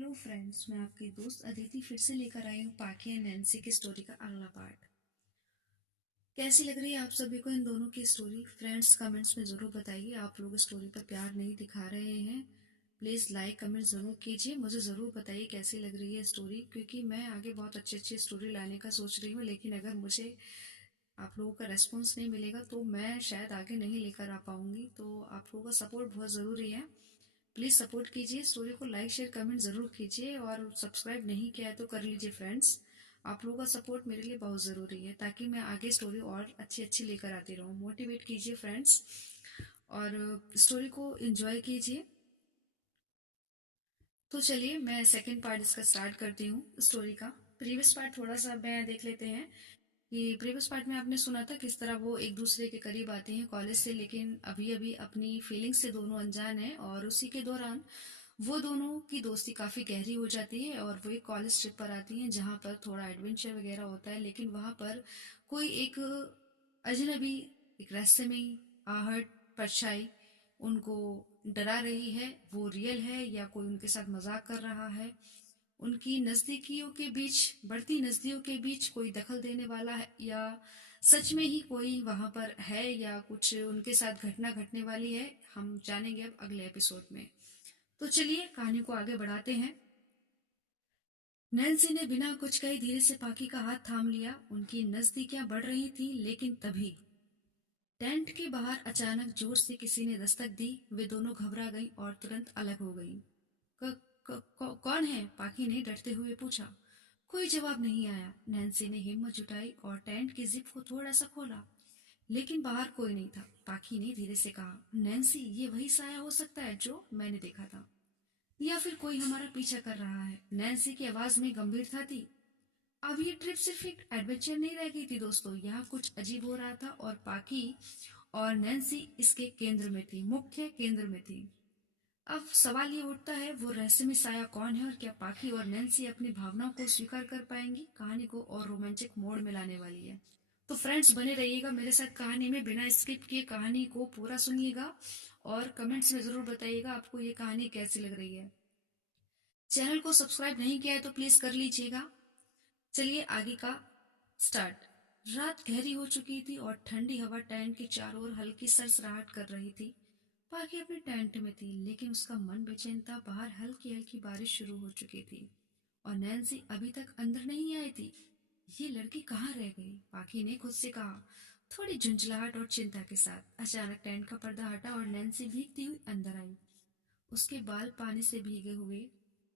Hello friends, मैं आपकी दोस्त अदिति फिर से लेकर आई हूँ पाकी एंड नैन्सी की स्टोरी का अगला पार्ट। कैसी लग रही है आप सभी को इन दोनों की स्टोरी? फ्रेंड्स कमेंट्स में ज़रूर बताइए। आप लोग स्टोरी पर प्यार नहीं दिखा रहे हैं, प्लीज़ लाइक कमेंट ज़रूर कीजिए। मुझे ज़रूर बताइए कैसी लग रही है स्टोरी, क्योंकि मैं आगे बहुत अच्छी अच्छी स्टोरी लाने का सोच रही हूँ, लेकिन अगर मुझे आप लोगों का रेस्पॉन्स नहीं मिलेगा तो मैं शायद आगे नहीं लेकर आ पाऊंगी। तो आप लोगों का सपोर्ट बहुत ज़रूरी है। प्लीज़ सपोर्ट कीजिए, स्टोरी को लाइक शेयर कमेंट ज़रूर कीजिए, और सब्सक्राइब नहीं किया है तो कर लीजिए फ्रेंड्स। आप लोगों का सपोर्ट मेरे लिए बहुत ज़रूरी है, ताकि मैं आगे स्टोरी और अच्छी अच्छी लेकर आती रहूँ। मोटिवेट कीजिए फ्रेंड्स, और स्टोरी को एंजॉय कीजिए। तो चलिए मैं सेकंड पार्ट इसका स्टार्ट करती हूँ स्टोरी का। प्रीवियस पार्ट थोड़ा सा मैं देख लेते हैं कि प्रीवियस पार्ट में आपने सुना था किस तरह वो एक दूसरे के करीब आते हैं कॉलेज से, लेकिन अभी अभी अपनी फीलिंग्स से दोनों अनजान हैं, और उसी के दौरान वो दोनों की दोस्ती काफी गहरी हो जाती है और वो एक कॉलेज ट्रिप पर आती हैं, जहाँ पर थोड़ा एडवेंचर वगैरह होता है। लेकिन वहां पर कोई एक अजनबी, एक रहस्यमयी आहट, परछाई उनको डरा रही है। वो रियल है या कोई उनके साथ मजाक कर रहा है? उनकी नजदीकियों के बीच, बढ़ती नजदीकियों के बीच कोई दखल देने वाला है, या सच में ही कोई वहां पर है, या कुछ उनके साथ घटना घटने वाली है? हम जानेंगे अब अगले एपिसोड में। तो चलिए कहानी को आगे बढ़ाते हैं। नैन्सी ने बिना कुछ कहे धीरे से पाकी का हाथ थाम लिया। उनकी नजदीकियां बढ़ रही थी, लेकिन तभी टेंट के बाहर अचानक जोर से किसी ने दस्तक दी। वे दोनों घबरा गईं और तुरंत अलग हो गईं। कौन है? पाकी ने डरते हुए पूछा। कोई जवाब नहीं आया। नैन्सी ने हिम्मत जुटाई और टेंट की जिप को थोड़ा सा खोला, लेकिन बाहर कोई नहीं था। पाकी ने धीरे से कहा, नैन्सी, ये वही साया हो सकता है जो मैंने देखा था, या फिर कोई हमारा पीछा कर रहा है। नैन्सी की आवाज में गंभीरता थी। अब ये ट्रिप सिर्फ एक एडवेंचर नहीं रह गई थी दोस्तों, यहाँ कुछ अजीब हो रहा था, और पाकी और नैन्सी इसके केंद्र में थी, मुख्य केंद्र में थी। अब सवाल ये उठता है, वो रहस्यमय साया कौन है, और क्या पाकी और नैन्सी अपनी भावनाओं को स्वीकार कर पाएंगी? कहानी को और रोमांचक मोड़ में लाने वाली है। तो फ्रेंड्स बने रहिएगा मेरे साथ कहानी में, बिना स्किप किए कहानी को पूरा सुनिएगा, और कमेंट्स में जरूर बताइएगा आपको ये कहानी कैसी लग रही है। चैनल को सब्सक्राइब नहीं किया है तो प्लीज कर लीजिएगा। चलिए आगे का स्टार्ट। रात गहरी हो चुकी थी और ठंडी हवा टेंट के चारों ओर हल्की सरसराहट कर रही थी। पाकी अपने टेंट में थी, लेकिन उसका मन बेचैन था। बाहर हल्की हल्की बारिश शुरू हो चुकी थी और नैन्सी अभी तक अंदर नहीं आई थी। ये लड़की कहाँ रह गई? पाकी ने खुद से कहा, थोड़ी झुंझलाहट और चिंता के साथ। अचानक टेंट का पर्दा हटा और नैन्सी भीगती हुई अंदर आई। उसके बाल पानी से भीगे हुए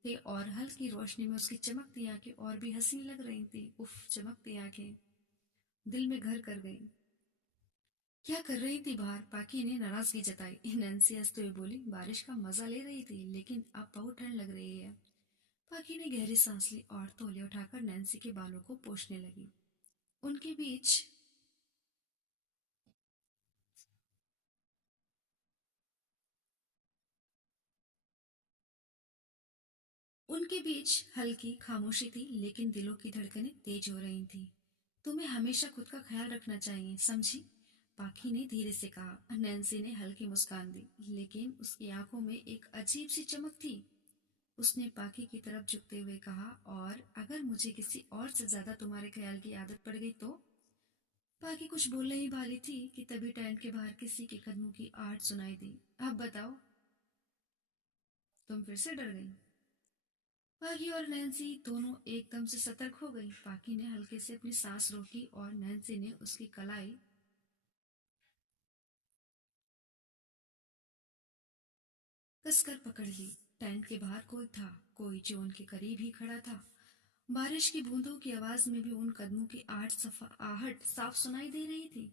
थे और हल्की रोशनी में उसकी चमकती आंखें और भी हसीन लग रही थी। उफ, चमकती आंखें दिल में घर कर गई। क्या कर रही थी बाहर? पाकी ने नाराजगी जताई। नैन्सी हंसते हुए बोली, बारिश का मजा ले रही थी, लेकिन अब बहुत ठंड लग रही है। पाकी ने गहरी सांस ली और तौलिया उठाकर नैन्सी के बालों को पोंछने लगी। उनके बीच उनके बीच हल्की खामोशी थी, लेकिन दिलों की धड़कनें तेज हो रही थी। तुम्हें हमेशा खुद का ख्याल रखना चाहिए, समझी? पाखी ने धीरे से कहा। नैन्सी ने हल्की मुस्कान दी, लेकिन उसकी आंखों में एक अजीब सी चमक थी। उसने पाखी की तरफ झुकते हुए कहा, और अगर मुझे किसी और से ज्यादा तुम्हारे ख्याल की आदत पड़ गई तो? पाखी कुछ बोलने ही वाली थी कि तभी टेंट के बाहर किसी के कदमों की आहट सुनाई दी। अब बताओ, तुम फिर से डर गई? पाकी और नैन्सी दोनों एकदम से सतर्क हो गई। पाकी ने हल्के से अपनी सांस रोकी और नैन्सी ने उसकी कलाई कसकर पकड़ ली। टेंट के बाहर कोई था, कोई जो उनके करीब ही खड़ा था। बारिश की बूंदों की आवाज में भी उन कदमों की आहट साफ सुनाई दे रही थी।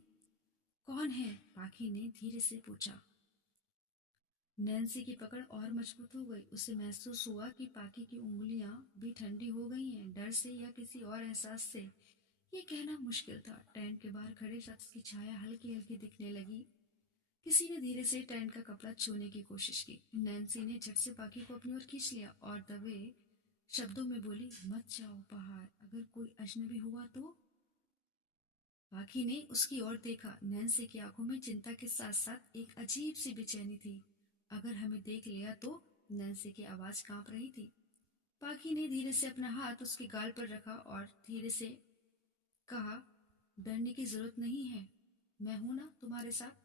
कौन है? पाकी ने धीरे से पूछा। नैन्सी की पकड़ और मजबूत हो गई। उसे महसूस हुआ कि पाकी की उंगलियां भी ठंडी हो गई हैं, डर से या किसी और एहसास से। ये कहना मुश्किल था। टेंट के बाहर खड़े शख्स की छाया हल्की हल्की दिखने लगी। किसी ने धीरे से टेंट का कपड़ा छूने की कोशिश की। नैन्सी ने झट से पाकी को अपनी ओर खींच लिया और दबे शब्दों में बोली, मत जाओ बाहर, अगर कोई अजनबी हुआ तो? पाकी ने उसकी ओर देखा। नैन्सी की आंखों में चिंता के साथ साथ एक अजीब सी बेचैनी थी। अगर हमें देख लिया तो? नैन्सी की आवाज कांप रही थी। पाखी ने धीरे से अपना हाथ उसके गाल पर रखा और धीरे से कहा, डरने की जरूरत नहीं है, मैं हूं ना तुम्हारे साथ।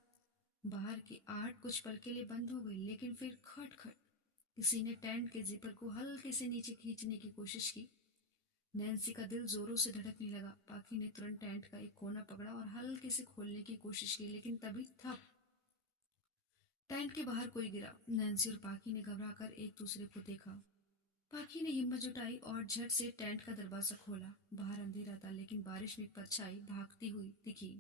बाहर की आहट कुछ पल के लिए बंद हो गई, लेकिन फिर खट खट किसी ने टेंट के जिपर को हल्के से नीचे खींचने की कोशिश की। नैन्सी का दिल जोरों से धड़कने लगा। पाखी ने तुरंत टेंट का एक कोना पकड़ा और हल्के से खोलने की कोशिश की, लेकिन तभी थप, टेंट के बाहर कोई गिरा। नैन्सी और पाखी ने घबराकर एक दूसरे को देखा। पाखी ने हिम्मत जुटाई और झट से टेंट का दरवाजा खोला। बाहर अंधेरा था, लेकिन बारिश में एक परछाई भागती हुई दिखी।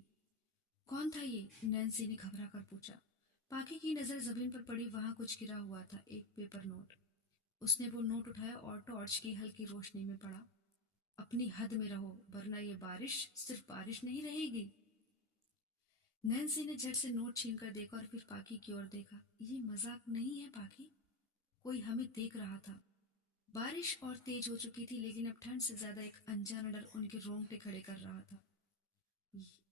कौन था ये? नैन्सी ने घबरा कर पूछा। पाखी की नजर जमीन पर पड़ी। वहां कुछ गिरा हुआ था, एक पेपर नोट। उसने वो नोट उठाया और टॉर्च की हल्की रोशनी में पड़ा। अपनी हद में रहो, वरना ये बारिश सिर्फ बारिश नहीं रहेगी। नैन्सी ने झट से नोट छीन कर देखा और फिर पाखी की ओर देखा। ये मजाक नहीं है पाखी, कोई हमें देख रहा था। बारिश और तेज हो चुकी थी, लेकिन अब ठंड से ज्यादा एक अनजाना डर उनके रोंगटे खड़े कर रहा था।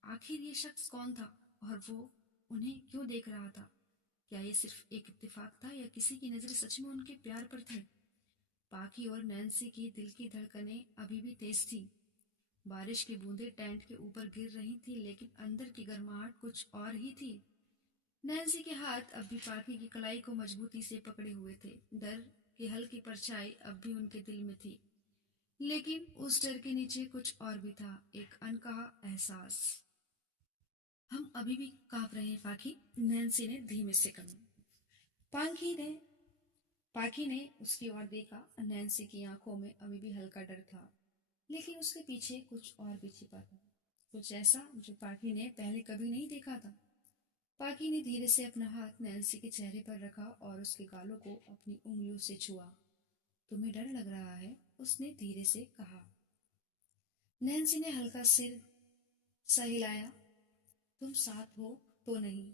आखिर ये शख्स कौन था और वो उन्हें क्यों देख रहा था? क्या ये सिर्फ एक इत्तेफाक था या किसी की नजर सच में उनके प्यार पर थी? पाखी और नैन्सी की दिल की धड़कनें अभी भी तेज थी। बारिश की बूंदें टेंट के ऊपर गिर रही थी, लेकिन अंदर की गर्माहट कुछ और ही थी। नैन्सी के हाथ अब भी पाखी की कलाई को मजबूती से पकड़े हुए थे। डर की हल्की परछाई अब भी उनके दिल में थी, लेकिन उस डर के नीचे कुछ और भी था, एक अनकहा एहसास। हम अभी भी कांप रहे हैं पाखी, नैन्सी ने धीमे से कहा। पाखी ने पाखी ने उसकी ओर देखा। नैन्सी की आंखों में अभी भी हल्का डर था, लेकिन उसके पीछे कुछ और भी छिपा था, कुछ ऐसा जो पाखी ने पहले कभी नहीं देखा था। पाखी ने धीरे से अपना हाथ नैन्सी के चेहरे पर रखा और उसके गालों को अपनी उंगलियों से छुआ। तुम्हें डर लग रहा है? उसने धीरे से कहा। नैन्सी ने हल्का सिर सा हिलाया। तुम साथ हो तो नहीं?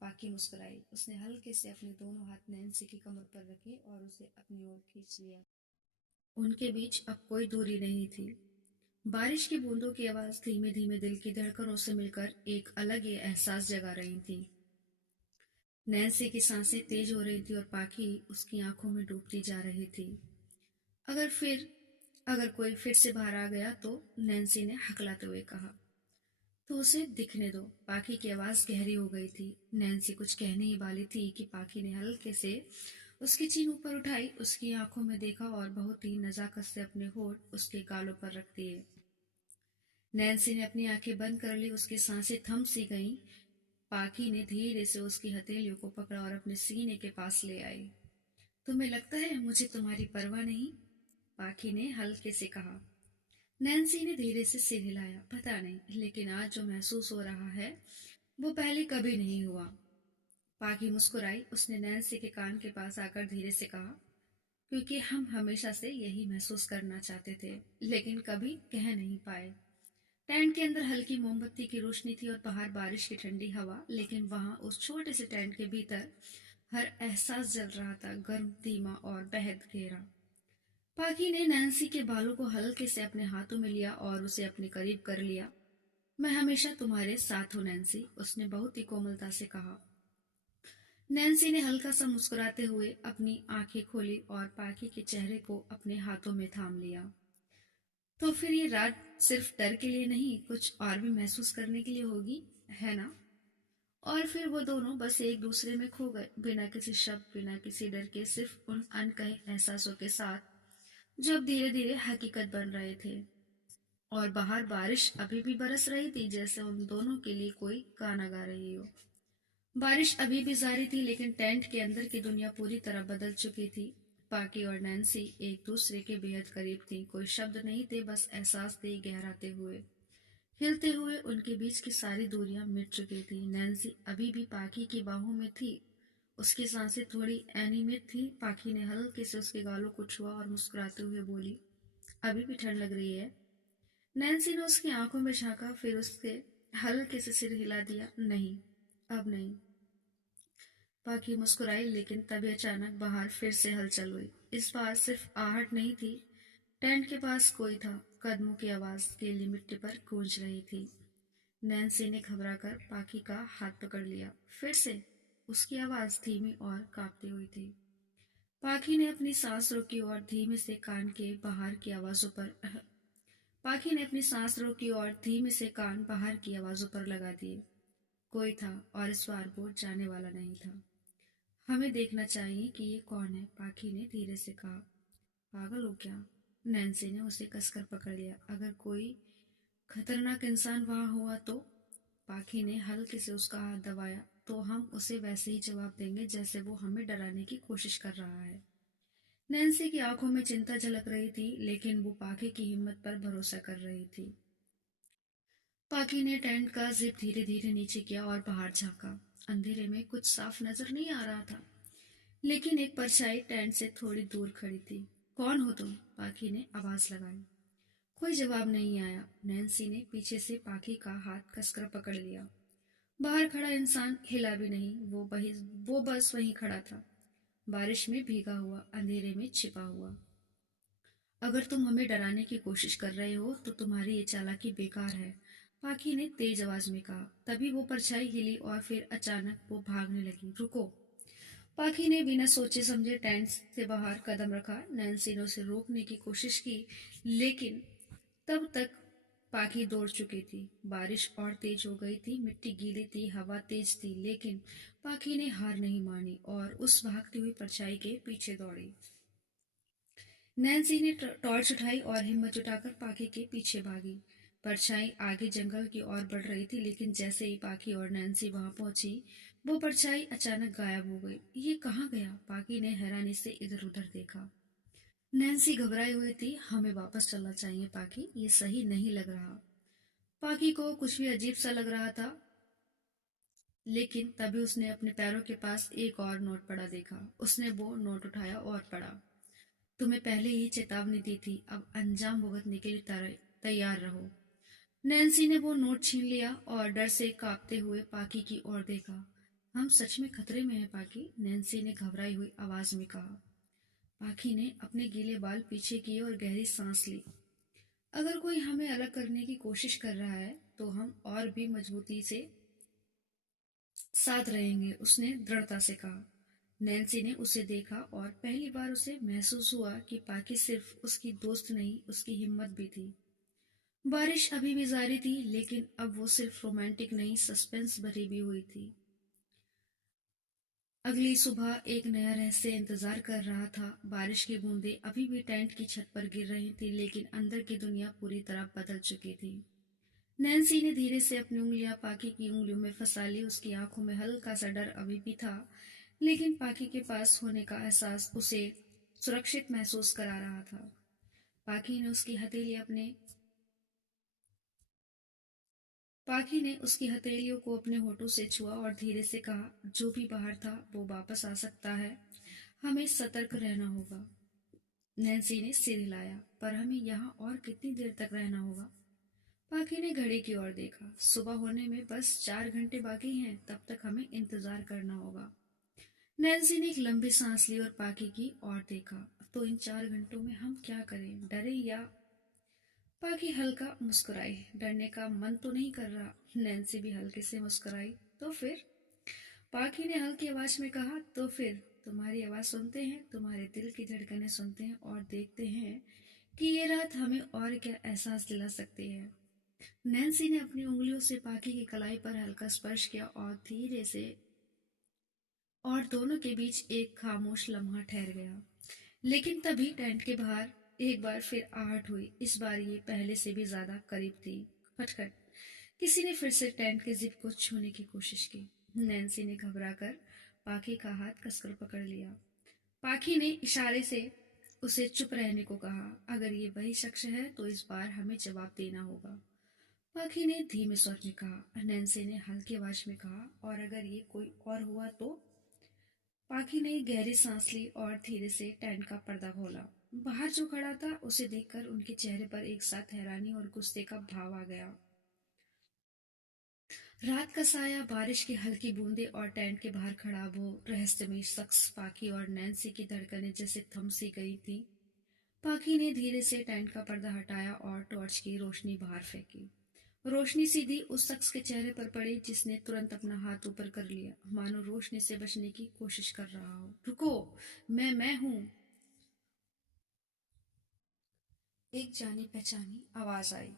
पाखी मुस्कुराई। उसने हल्के से अपने दोनों हाथ नैन्सी की कमर पर रखे और उसे अपनी ओर खींच लिया। उनके बीच अब कोई दूरी नहीं थी। बारिश की बूंदों की आवाज धीमे धीमे दिल की धड़कनों से मिलकर एक अलग ही एहसास जगा रही थी। नैन्सी की सांसें तेज हो रही थी और पाखी उसकी आंखों में डूबती जा रही थी। अगर फिर अगर कोई फिर से बाहर आ गया तो, नैन्सी ने हकलाते हुए कहा। तो उसे दिखने दो। पाखी की आवाज गहरी हो गई थी। नैन्सी कुछ कहने ही वाली थी कि पाखी ने हल्के से उसकी चीन ऊपर उठाई, उसकी आंखों में देखा और बहुत ही नजाकत से अपने होठ उसके गालों पर रख दिए। नैन्सी ने अपनी आंखें बंद कर ली। उसकी सांसें थम सी गईं। पाखी ने धीरे से उसकी हथेलियों को पकड़ा और अपने सीने के पास ले आई। तुम्हें लगता है मुझे तुम्हारी परवाह नहीं? पाखी ने हल्के से कहा। नैन्सी ने धीरे से सिर हिलाया। पता नहीं, लेकिन आज जो महसूस हो रहा है वो पहले कभी नहीं हुआ। पाखी मुस्कुराई। उसने नैन्सी के कान के पास आकर धीरे से कहा, क्योंकि हम हमेशा से यही महसूस करना चाहते थे, लेकिन कभी कह नहीं पाए। टेंट के अंदर हल्की मोमबत्ती की रोशनी थी और बाहर बारिश की ठंडी हवा, लेकिन वहां उस छोटे से टेंट के भीतर हर एहसास जल रहा था, गर्म, धीमा और बेहद गहरा। पाखी ने नैन्सी के बालों को हल्के से अपने हाथों में लिया और उसे अपने करीब कर लिया। मैं हमेशा तुम्हारे साथ हूँ नैन्सी, उसने बहुत ही कोमलता से कहा। नैन्सी ने हल्का सा मुस्कुराते हुए अपनी आंखें खोली और पाखी के चेहरे को अपने हाथों में थाम लिया। तो फिर ये रात सिर्फ डर के लिए नहीं, कुछ और भी महसूस करने के लिए होगी, है ना? और फिर वो दोनों बस एक दूसरे में खो गए, बिना किसी शब्द, बिना किसी डर के, सिर्फ उन अनकहे एहसासों के साथ जो अब धीरे धीरे हकीकत बन रहे थे। और बाहर बारिश अभी भी बरस रही थी, जैसे उन दोनों के लिए कोई गाना गा रही हो। बारिश अभी भी जारी थी, लेकिन टेंट के अंदर की दुनिया पूरी तरह बदल चुकी थी। पाकी और नैन्सी एक दूसरे के बेहद करीब थी। कोई शब्द नहीं थे, बस एहसास थे गहराते हुए, हिलते हुए। उनके बीच की सारी दूरियां मिट चुकी थी। नैन्सी अभी भी पाकी की बाहों में थी। उसकी सांसें थोड़ी अनियमित थी। पाकी ने हल्के से उसके गालों को छुआ और मुस्कुराते हुए बोली, अभी भी ठंड लग रही है? नैन्सी ने उसकी आंखों में झांका, फिर उसके हल्के से सिर हिला दिया। नहीं, अब नहीं। पाखी मुस्कुराई, लेकिन तभी अचानक बाहर फिर से हलचल हुई। इस बार सिर्फ आहट नहीं थी। टेंट के पास कोई था। कदमों की आवाज गीली मिट्टी पर गूंज रही थी। नैन्सी ने घबराकर पाखी का हाथ पकड़ लिया। फिर से उसकी आवाज धीमी और कांपती हुई थी। पाखी ने अपनी सांस रोकी और धीमे से कान के बाहर की आवाजों पर पाखी ने अपनी सांस रोकी और धीमे से कान बाहर की आवाजों पर लगा दिए। कोई था और इस बार वो जाने वाला नहीं था। हमें देखना चाहिए कि ये कौन है, पाखी ने धीरे से कहा। पागल हो क्या? नैन्सी ने उसे कसकर पकड़ लिया। अगर कोई खतरनाक इंसान वहां हुआ तो? पाखी ने हल्के से उसका हाथ दबाया। तो हम उसे वैसे ही जवाब देंगे जैसे वो हमें डराने की कोशिश कर रहा है। नैन्सी की आंखों में चिंता झलक रही थी, लेकिन वो पाखी की हिम्मत पर भरोसा कर रही थी। पाखी ने टेंट का जिप धीरे धीरे नीचे किया और बाहर झांका। अंधेरे में कुछ साफ नजर नहीं आ रहा था, लेकिन एक परछाई टेंट से थोड़ी दूर खड़ी थी। कौन हो तुम? पाखी ने आवाज लगाई। कोई जवाब नहीं आया। नैन्सी ने पीछे से पाखी का हाथ कसकर पकड़ लिया। बाहर खड़ा इंसान हिला भी नहीं। वो बस वहीं खड़ा था, बारिश में भीगा हुआ, अंधेरे में छिपा हुआ। अगर तुम हमें डराने की कोशिश कर रहे हो तो तुम्हारी ये चालाकी बेकार है, पाखी ने तेज आवाज में कहा। तभी वो परछाई हिली और फिर अचानक वो भागने लगी। रुको! पाखी ने बिना सोचे समझे टेंट से बाहर कदम रखा। नैन्सी ने उसे रोकने की कोशिश की, लेकिन तब तक पाखी दौड़ चुकी थी। बारिश और तेज हो गई थी, मिट्टी गीली थी, हवा तेज थी, लेकिन पाखी ने हार नहीं मानी और उस भागती हुई परछाई के पीछे दौड़ी। नैन्सी ने टॉर्च उठाई और हिम्मत जुटाकर पाखी के पीछे भागी। परछाई आगे जंगल की ओर बढ़ रही थी, लेकिन जैसे ही पाखी और नैन्सी वहां पहुंची, वो परछाई अचानक गायब हो गई। ये कहाँ गया? पाखी ने हैरानी से इधर उधर देखा। नैन्सी घबराई हुई थी। हमें वापस चलना चाहिए पाखी, ये सही नहीं लग रहा। पाखी को कुछ भी अजीब सा लग रहा था, लेकिन तभी उसने अपने पैरों के पास एक और नोट पड़ा देखा। उसने वो नोट उठाया और पढ़ा। तुम्हें पहले ही चेतावनी दी थी, अब अंजाम भुगतने के लिए तैयार रहो। नैन्सी ने वो नोट छीन लिया और डर से कांपते हुए पाकी की ओर देखा। हम सच में खतरे में हैं पाकी, नैन्सी ने घबराई हुई आवाज में कहा। पाखी ने अपने गीले बाल पीछे किए और गहरी सांस ली। अगर कोई हमें अलग करने की कोशिश कर रहा है तो हम और भी मजबूती से साथ रहेंगे, उसने दृढ़ता से कहा। नैन्सी ने उसे देखा और पहली बार उसे महसूस हुआ कि पाकी सिर्फ उसकी दोस्त नहीं, उसकी हिम्मत भी थी। बारिश अभी भी जारी थी, लेकिन अब वो सिर्फ रोमांटिक नहीं, सस्पेंस भरी भी हुई थी। अगली सुबह एक नया रहस्य इंतजार कर रहा था। बारिश की बूंदें अभी भी टेंट की छत पर गिर रही थी, लेकिन अंदर की दुनिया पूरी तरह बदल चुकी थी। नैन्सी ने धीरे से अपनी उंगलियां पाकी की उंगलियों में फंसा ली। उसकी आंखों में हल्का सा डर अभी भी था, लेकिन पाकी के पास होने का एहसास उसे सुरक्षित महसूस करा रहा था। पाकी ने उसकी हथेली अपने पाखी ने उसकी हथेलियों को अपने होठों से छुआ और धीरे से कहा, जो भी बाहर था वो वापस आ सकता है, हमें सतर्क रहना होगा। नैन्सी ने सिर हिलाया। पर हमें यहाँ और कितनी देर तक रहना होगा? पाखी ने घड़ी की ओर देखा। सुबह होने में बस 4 घंटे बाकी हैं, तब तक हमें इंतजार करना होगा। नैन्सी ने एक लंबी सांस ली और पाखी की ओर देखा। तो इन 4 घंटों में हम क्या करें? डरे या? पाखी हल्का मुस्कुराई। डरने का मन तो नहीं कर रहा। नैन्सी भी हल्के से मुस्कुराई। तो फिर? पाखी ने हल्की आवाज में कहा, तो फिर तुम्हारी आवाज सुनते हैं, तुम्हारे दिल की धड़कनें सुनते हैं और देखते हैं कि ये रात हमें और क्या एहसास दिला सकती है। नैन्सी ने अपनी उंगलियों से पाखी की कलाई पर हल्का स्पर्श किया और धीरे से, और दोनों के बीच एक खामोश लम्हा ठहर गया। लेकिन तभी टेंट के बाहर एक बार फिर आहट हुई। इस बार ये पहले से भी ज्यादा करीब थी। खटखट! किसी ने फिर से टेंट के जिप को छूने की कोशिश की। नैन्सी ने घबराकर पाखी का हाथ कसकर पकड़ लिया। पाखी ने इशारे से उसे चुप रहने को कहा। अगर ये वही शख्स है तो इस बार हमें जवाब देना होगा, पाखी ने धीमे स्वर में कहा। नैन्सी ने हल्की आवाज में कहा, और अगर ये कोई और हुआ तो? पाखी ने गहरी सांस ली और धीरे से टेंट का पर्दा खोला। बाहर जो खड़ा था उसे देखकर उनके चेहरे पर एक साथ हैरानी और गुस्से का भाव आ गया। रात का साया, बारिश की हल्की बूंदें और टेंट के बाहर खड़ा वो रहस्यमय शख्स, पाखी और नैन्सी की धड़कनें जैसे थम सी गई थी। पाखी ने धीरे से टेंट का पर्दा हटाया और टॉर्च की रोशनी बाहर फेंकी। रोशनी सीधी उस शख्स के चेहरे पर पड़ी जिसने तुरंत अपना हाथ ऊपर कर लिया, मानो रोशनी से बचने की कोशिश कर रहा हो। रुको, मैं हूं। एक जानी पहचानी आवाज आई।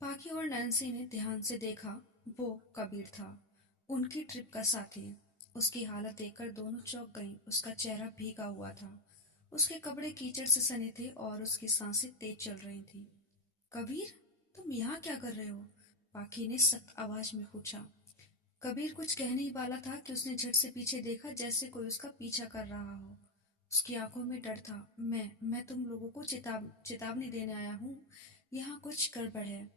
पाकी और नैन्सी ने ध्यान से देखा। वो कबीर था, उनकी ट्रिप का साथी। उसकी हालत देखकर दोनों चौंक गईं। उसका चेहरा भीगा हुआ था, उसके कपड़े कीचड़ से सने थे और उसकी सांसें तेज चल रही थीं। कबीर, तुम यहाँ क्या कर रहे हो? पाकी ने सख्त आवाज में पूछा। कबीर कुछ कहने ही वाला था कि उसने झट से पीछे देखा, जैसे कोई उसका पीछा कर रहा हो। उसकी आंखों में डर था। मैं तुम लोगों को चेतावनी देने आया हूँ, यहाँ कुछ गड़बड़ है।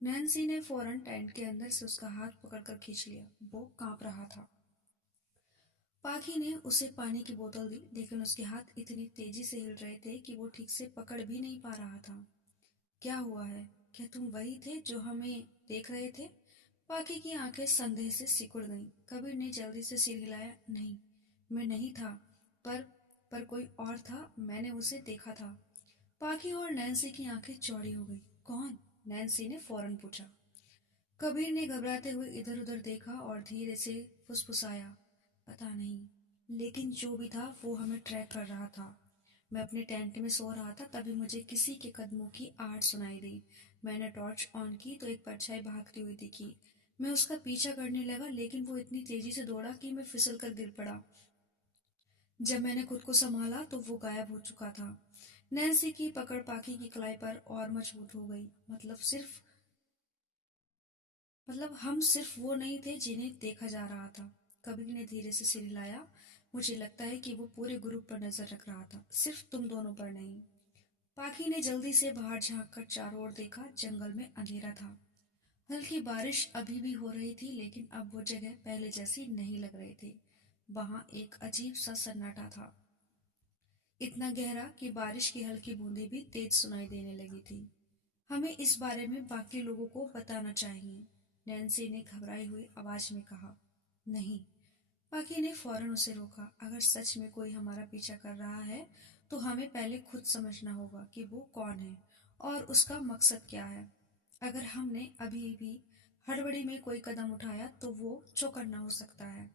नैन्सी ने फौरन टेंट के अंदर से उसका हाथ पकड़कर खींच लिया। वो कांप रहा था। पाखी ने उसे पानी की बोतल दी, लेकिन उसके हाथ इतनी तेजी से हिल रहे थे कि वो ठीक से पकड़ भी नहीं पा रहा था। क्या हुआ है? क्या तुम वही थे जो हमें देख रहे थे? पाखी की आंखें संदेह से सिकुड़ गईं। कबीर ने जल्दी से सिर हिलाया। नहीं, मैं नहीं था। पर पर कोई और था, मैंने उसे देखा था। पाखी और नैन्सी की आंखें चौड़ी हो गई। कौन? नैन्सी ने फौरन पूछा। कबीर ने घबराते हुए इधर उधर देखा और धीरे से फुसफुसाया। पता नहीं, लेकिन जो भी था वो हमें ट्रैक कर रहा था। मैं अपने टेंट में सो रहा था, तभी मुझे किसी के कदमों की आहट सुनाई दी। मैंने टॉर्च ऑन की तो एक परछाई भागती हुई दिखी। मैं उसका पीछा करने लगा, लेकिन वो इतनी तेजी से दौड़ा कि मैं फिसल कर गिर पड़ा। जब मैंने खुद को संभाला तो वो गायब हो चुका था। नैन्सी की पकड़ पाखी की कलाई पर और मजबूत हो गई। मतलब हम सिर्फ वो नहीं थे जिन्हें देखा जा रहा था। कबीर ने धीरे से सिर हिलाया। मुझे लगता है कि वो पूरे ग्रुप पर नजर रख रहा था, सिर्फ तुम दोनों पर नहीं। पाखी ने जल्दी से बाहर झांक कर चारों ओर देखा। जंगल में अंधेरा था। हल्की बारिश अभी भी हो रही थी, लेकिन अब वो जगह पहले जैसी नहीं लग रही थी। वहां एक अजीब सा सन्नाटा था, इतना गहरा कि बारिश की हल्की बूंदें भी तेज सुनाई देने लगी थी। हमें इस बारे में बाकी लोगों को बताना चाहिए, नैन्सी ने घबराई हुई आवाज में कहा। नहीं, पाकी ने फौरन उसे रोका। अगर सच में कोई हमारा पीछा कर रहा है तो हमें पहले खुद समझना होगा कि वो कौन है और उसका मकसद क्या है। अगर हमने अभी भी हड़बड़ी में कोई कदम उठाया तो वो चौकन्ना हो सकता है।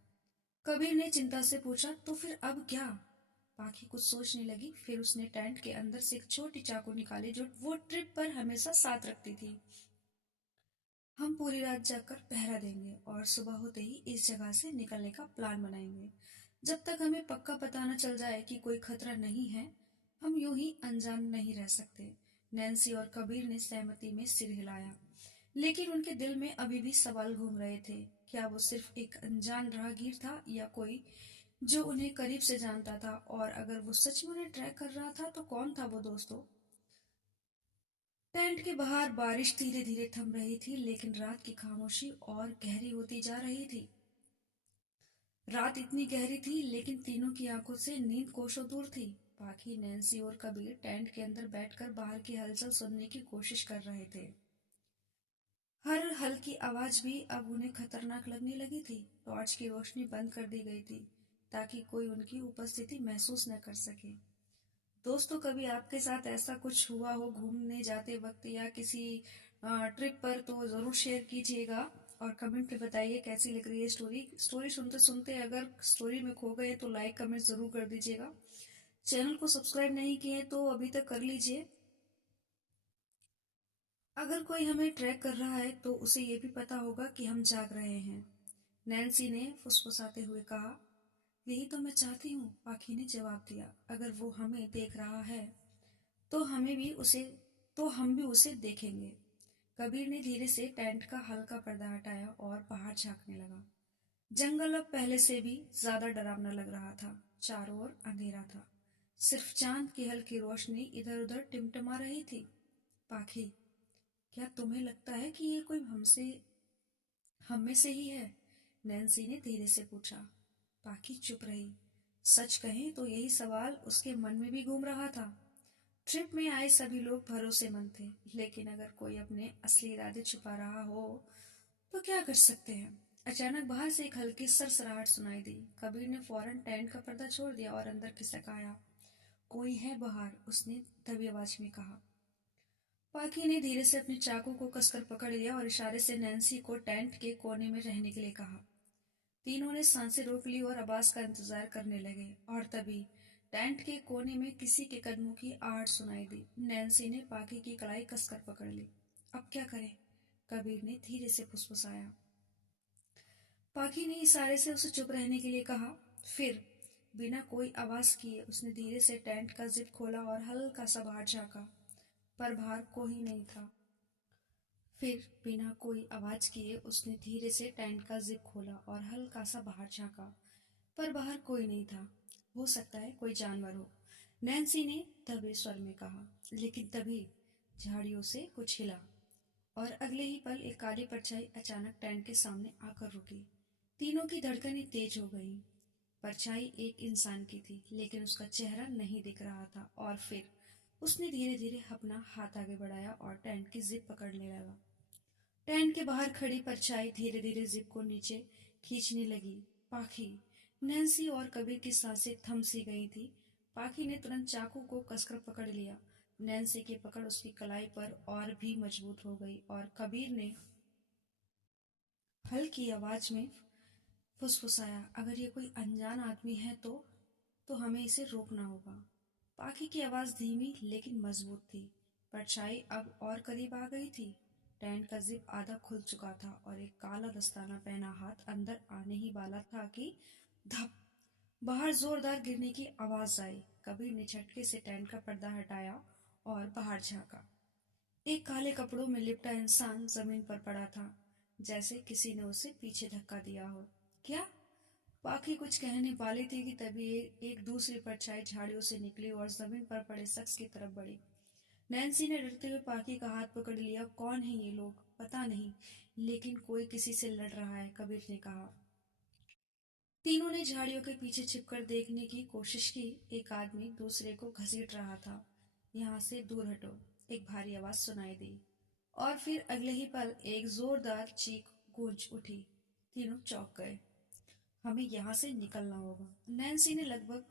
कबीर ने चिंता से पूछा। तो फिर अब क्या? पाखी कुछ सोचने लगी, फिर उसने टेंट के अंदर से एक छोटी चाकू निकाली जो वो ट्रिप पर हमेशा साथ रखती थी। हम पूरी रात जाकर पहरा देंगे और सुबह होते ही इस जगह से निकलने का प्लान बनाएंगे। जब तक हमें पक्का पता न चल जाए कि कोई खतरा नहीं है, हम यूं ही अनजान नहीं रह सकते। नैन्सी और कबीर ने सहमति में सिर हिलाया, लेकिन उनके दिल में अभी भी सवाल घूम रहे थे। क्या वो सिर्फ एक अनजान राहगीर था या कोई जो उन्हें करीब से जानता था? और अगर वो सच में उन्हें ट्रैक कर रहा था तो कौन था वो? दोस्तों, टेंट के बाहर बारिश धीरे धीरे थम रही थी, लेकिन रात की खामोशी और गहरी होती जा रही थी। रात इतनी गहरी थी, लेकिन तीनों की आंखों से नींद कोसों दूर थी। पाखी, नैन्सी और कबीर टेंट के अंदर बैठकर बाहर की हलचल सुनने की कोशिश कर रहे थे। हर हल्की आवाज भी अब उन्हें खतरनाक लगने लगी थी। टॉर्च की रोशनी बंद कर दी गई थी ताकि कोई उनकी उपस्थिति महसूस न कर सके। दोस्तों, कभी आपके साथ ऐसा कुछ हुआ हो घूमने जाते वक्त या किसी ट्रिप पर, तो ज़रूर शेयर कीजिएगा और कमेंट पे बताइए कैसी लग रही है स्टोरी। स्टोरी सुनते सुनते अगर स्टोरी में खो गए तो लाइक कमेंट ज़रूर कर दीजिएगा। चैनल को सब्सक्राइब नहीं किए तो अभी तक कर लीजिए। अगर कोई हमें ट्रैक कर रहा है तो उसे ये भी पता होगा कि हम जाग रहे हैं, नैन्सी ने फुसफुसाते हुए कहा। यही तो मैं चाहती हूँ, पाखी ने जवाब दिया। अगर वो हमें देख रहा है तो हमें भी उसे तो हम भी उसे देखेंगे। कबीर ने धीरे से टेंट का हल्का पर्दा हटाया और बाहर झांकने लगा। जंगल अब पहले से भी ज्यादा डरावना लग रहा था। चारों ओर अंधेरा था, सिर्फ चांद की हल्की रोशनी इधर उधर टिमटिमा रही थी। पाखी, क्या तुम्हें लगता है कि ये कोई हम में से ही है? नैन्सी ने धीरे से पूछा। पाखी चुप रही। सच कहें तो यही सवाल उसके मन में भी घूम रहा था। ट्रिप में आए सभी लोग भरोसेमंद थे, लेकिन अगर कोई अपने असली इरादे छुपा रहा हो तो क्या कर सकते हैं? अचानक बाहर से एक हल्की सरसराहट सुनाई दी। कबीर ने फौरन टेंट का पर्दा छोड़ दिया और अंदर खिसक आया। कोई है बाहर, उसने दबी आवाज में कहा। पाकी ने धीरे से अपने चाकू को कसकर पकड़ लिया और इशारे से नैन्सी को टेंट के कोने में रहने के लिए कहा। तीनों ने सांसें रोक ली और आवाज का इंतजार करने लगे और तभी टेंट के कोने में किसी के कदमों की आहट सुनाई दी। नैन्सी ने पाकी की कलाई कसकर पकड़ ली। अब क्या करें? कबीर ने धीरे से फुसफुसाया। पाकी ने इशारे से उसे चुप रहने के लिए कहा। फिर बिना कोई आवाज किए उसने धीरे से टेंट का जिप खोला और हल्का सा बाहर झांका, पर बाहर कोई नहीं था। फिर बिना कोई आवाज किए उसने धीरे से टेंट का जिप खोला और हल्का सा बाहर झांका, पर बाहर कोई नहीं था। हो सकता है कोई जानवर हो, नैन्सी ने दबे स्वर में कहा। लेकिन तभी झाड़ियों से कुछ हिला और अगले ही पल एक काली परछाई अचानक टेंट के सामने आकर रुकी। तीनों की धड़कनें तेज हो गईं। परछाई एक इंसान की थी, लेकिन उसका चेहरा नहीं दिख रहा था। और फिर उसने धीरे धीरे अपना हाथ आगे बढ़ाया और टेंट की जिप पकड़ने लगा। टेंट के बाहर खड़ी परछाई धीरे धीरे जिप को नीचे खींचने लगी। पाखी, नैन्सी और कबीर की सांसें थम सी गई थी। पाखी ने तुरंत चाकू को कसकर पकड़ लिया। नैन्सी की पकड़ उसकी कलाई पर और भी मजबूत हो गई और कबीर ने हल्की आवाज में फुसफुसाया, अगर ये कोई अनजान आदमी है तो हमें इसे रोकना होगा। पाखी की आवाज धीमी लेकिन मजबूत थी। परछाई अब और करीब आ गई थी। टेंट का जिप आधा खुल चुका था और एक काला दस्ताना पहना हाथ अंदर आने ही वाला था कि धप, बाहर जोरदार गिरने की आवाज आई। कबीर ने झटके से टेंट का पर्दा हटाया और बाहर झांका। एक काले कपड़ों में लिपटा इंसान जमीन पर पड़ा था, जैसे किसी ने उसे पीछे धक्का दिया हो। क्या? पाखी कुछ कहने वाली थी कि तभी एक दूसरी परछाई झाड़ियों से निकली और जमीन पर पड़े शख्स की तरफ बढ़ी। नैन्सी ने डरते हुए पाखी का हाथ पकड़ लिया। कौन है ये लोग? पता नहीं, लेकिन कोई किसी से लड़ रहा है, कबीर ने कहा। तीनों ने झाड़ियों के पीछे छिपकर देखने की कोशिश की। एक आदमी दूसरे को घसीट रहा था। यहाँ से दूर हटो, एक भारी आवाज सुनाई दी और फिर अगले ही पल एक जोरदार चीख गूंज उठी। तीनों चौंक गए। हमें यहाँ से निकलना होगा, नैन्सी ने लगभग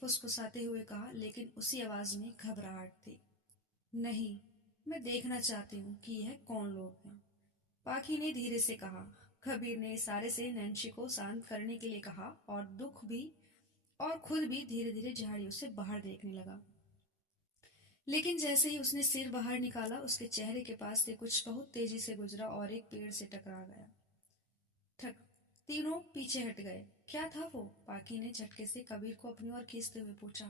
फुसफुसाते हुए कहा, लेकिन उसी आवाज में घबराहट थी। नहीं, मैं देखना चाहती हूँ कि यह कौन लोग हैं, पाखी ने धीरे से कहा। कबीर ने इशारे से नैन्सी को शांत करने के लिए कहा और दुख भी और खुद भी धीरे धीरे झाड़ियों से बाहर देखने लगा। लेकिन जैसे ही उसने सिर बाहर निकाला, उसके चेहरे के पास से कुछ बहुत तेजी से गुजरा और एक पेड़ से टकरा गया। ठक, तीनों पीछे हट गए। क्या था वो? पाकी ने झटके से कबीर को अपनी ओर खींचते हुए पूछा।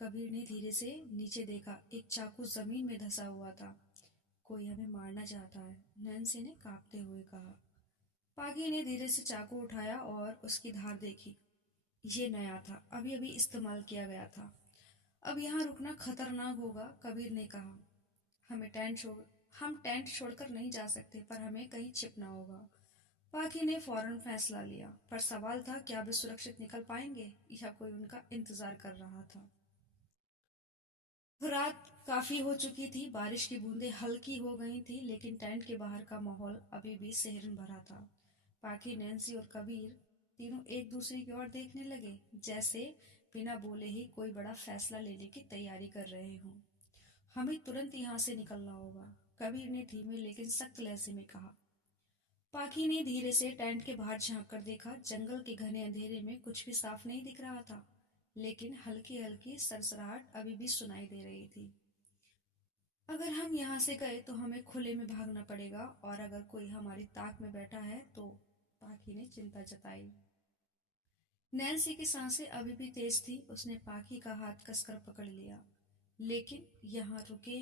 कबीर ने धीरे से नीचे देखा। एक चाकू जमीन में धंसा हुआ था। कोई हमें मारना चाहता है, नैन्सी ने कांपते हुए कहा। पागी ने धीरे से चाकू उठाया और उसकी धार देखी। ये नया था, अभी अभी इस्तेमाल किया गया था। अब यहाँ रुकना खतरनाक होगा, कबीर ने कहा। हमें टेंट छोड़ हम टेंट छोड़कर नहीं जा सकते, पर हमें कहीं छिपना होगा। पाकी ने फौरन फैसला लिया, पर सवाल था क्या वे सुरक्षित निकल पाएंगे या कोई उनका इंतजार कर रहा था। रात काफी हो चुकी थी। बारिश की बूंदें हल्की हो गई थी, लेकिन टेंट के बाहर का माहौल अभी भी सिहरन भरा था। पाकी, नैन्सी और कबीर तीनों एक दूसरे की ओर देखने लगे, जैसे बिना बोले ही कोई बड़ा फैसला लेने की तैयारी कर रहे हों। हमें तुरंत यहाँ से निकलना होगा, कबीर ने धीमे लेकिन सख्त लहजे में कहा। पाकी ने धीरे से टेंट के बाहर झांक कर देखा। जंगल के घने अंधेरे में कुछ भी साफ नहीं दिख रहा था, लेकिन हल्की हल्की सरसराहट अभी भी सुनाई दे रही थी। अगर हम यहाँ से गए तो हमें खुले में भागना पड़ेगा, और अगर कोई हमारी ताक में बैठा है तो, पाखी ने चिंता जताई। नैन्सी की सांसें अभी भी तेज थी। उसने पाखी का हाथ कसकर पकड़ लिया। लेकिन यहाँ रुके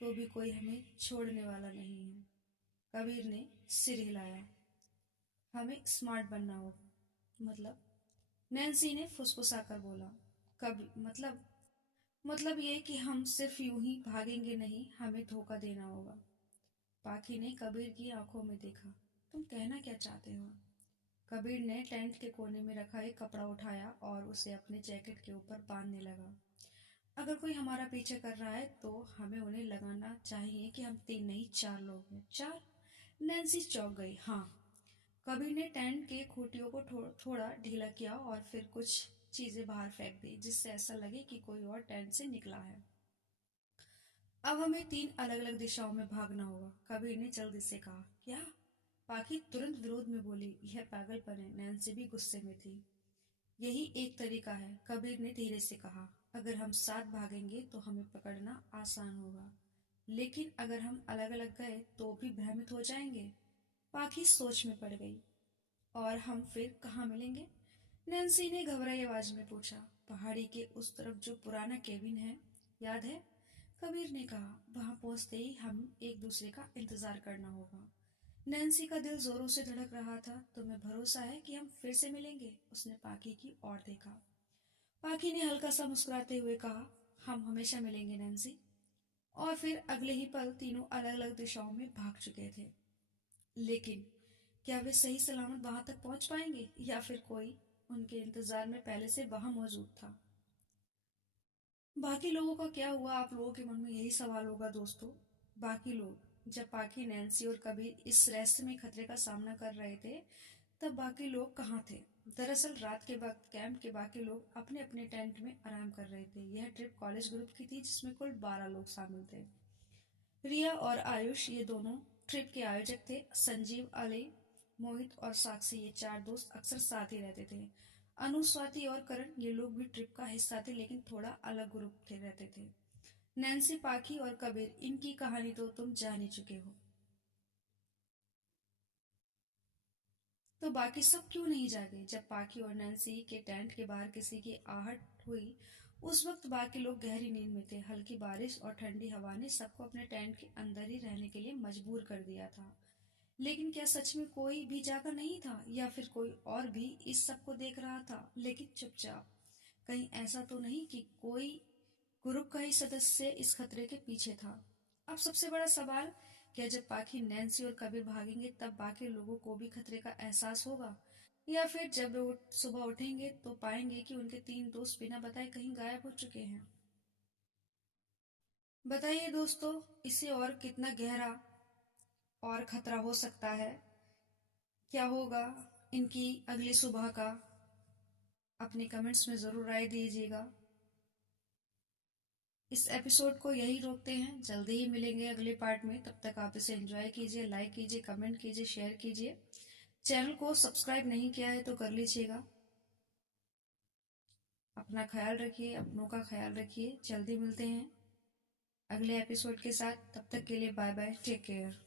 तो भी कोई हमें छोड़ने वाला नहीं है, कबीर ने सिर हिलाया। हमें स्मार्ट बनना होगा। मतलब? नैन्सी ने फुसफुसा कर बोला। कभी मतलब ये कि हम सिर्फ यूं ही भागेंगे नहीं, हमें धोखा देना होगा। पाखी ने कबीर की आंखों में देखा। तुम कहना क्या चाहते हो? कबीर ने टेंट के कोने में रखा एक कपड़ा उठाया और उसे अपने जैकेट के ऊपर बांधने लगा। अगर कोई हमारा पीछे कर रहा है तो हमें उन्हें लगाना चाहिए कि हम 3 नहीं 4 लोग हैं। 4? नैन्सी चौंक गई। हाँ। कबीर ने टेंट के खूंटियों को थोड़ा ढीला किया और फिर कुछ चीजें बाहर फेंक दी, जिससे ऐसा लगे कि कोई और टेंट से निकला है। अब हमें 3 अलग-अलग दिशाओं में भागना होगा, कबीर ने जल्दी से कहा। क्या? पाखी तुरंत विरोध में बोली। यह पागलपन है। नैन्सी भी गुस्से में थी। यही एक तरीका है, कबीर ने धीरे से कहा। अगर हम साथ भागेंगे तो हमें पकड़ना आसान होगा, लेकिन अगर हम अलग अलग गए तो भी भ्रमित हो जाएंगे। पाखी सोच में पड़ गई। और हम फिर कहाँ मिलेंगे? नैन्सी ने घबराई आवाज में पूछा। पहाड़ी के उस तरफ जो पुराना केबिन है, याद है? कबीर ने कहा। वहां पहुंचते ही हम एक दूसरे का इंतजार करना होगा। नैन्सी का दिल जोरों से धड़क रहा था। तुम्हें भरोसा है कि हम फिर से मिलेंगे? उसने पाखी की ओर देखा। पाखी ने हल्का सा मुस्कुराते हुए कहा, हम हमेशा मिलेंगे नैन्सी। और फिर अगले ही पल तीनों अलग अलग दिशाओं में भाग चुके थे। लेकिन क्या वे सही सलामत वहां तक पहुंच पाएंगे, या फिर कोई उनके इंतजार में पहले से वहां मौजूद था? बाकी लोगों का क्या हुआ? आप लोगों के मन में यही सवाल होगा दोस्तों। बाकी लोग, जब पाखी, नैन्सी और कबीर इस रहस्यमय खतरे का सामना कर रहे थे, तब बाकी लोग कहाँ थे? दरअसल रात के वक्त कैंप के बाकी लोग अपने अपने टेंट में आराम कर रहे थे। यह ट्रिप कॉलेज ग्रुप की थी, जिसमें कुल 12 लोग शामिल थे। रिया और आयुष ये दोनों ट्रिप के आयोजक थे। संजीव, अली, मोहित और साक्षी ये 4 दोस्त अक्सर साथ ही रहते थे। अनु, स्वाति और करण ये लोग भी ट्रिप का हिस्सा थे, लेकिन थोड़ा अलग ग्रुप थे रहते थे। नैन्सी, पाखी और कबीर, इनकी कहानी तो तुम जान ही चुके हो। तो बाकी सब क्यों नहीं जागे? जब पाखी और नैन्सी के टेंट के बाहर किसी की आहट हुई, उस वक्त बाकी लोग गहरी नींद में थे। हल्की बारिश और ठंडी हवा ने सबको अपने टेंट के अंदर ही रहने के लिए मजबूर कर दिया था। लेकिन क्या सच में कोई भी जागा नहीं था, या फिर कोई और भी इस सब को देख रहा था, लेकिन चुपचाप? कहीं ऐसा तो नहीं कि कोई ग्रुप का ही सदस्य इस खतरे के पीछे था? अब सबसे बड़ा सवाल, क्या जब पाखी, नैन्सी और कबीर भागेंगे तब बाकी लोगों को भी खतरे का एहसास होगा, या फिर जब वे सुबह उठेंगे तो पाएंगे कि उनके 3 दोस्त बिना बताए कहीं गायब हो चुके हैं? बताइए दोस्तों, इसे और कितना गहरा और खतरा हो सकता है? क्या होगा इनकी अगली सुबह का? अपने कमेंट्स में ज़रूर राय दीजिएगा। इस एपिसोड को यही रोकते हैं, जल्दी ही मिलेंगे अगले पार्ट में। तब तक आप इसे एंजॉय कीजिए, लाइक कीजिए, कमेंट कीजिए, शेयर कीजिए। चैनल को सब्सक्राइब नहीं किया है तो कर लीजिएगा। अपना ख्याल रखिए, अपनों का ख्याल रखिए। जल्दी मिलते हैं अगले एपिसोड के साथ। तब तक के लिए बाय बाय, टेक केयर।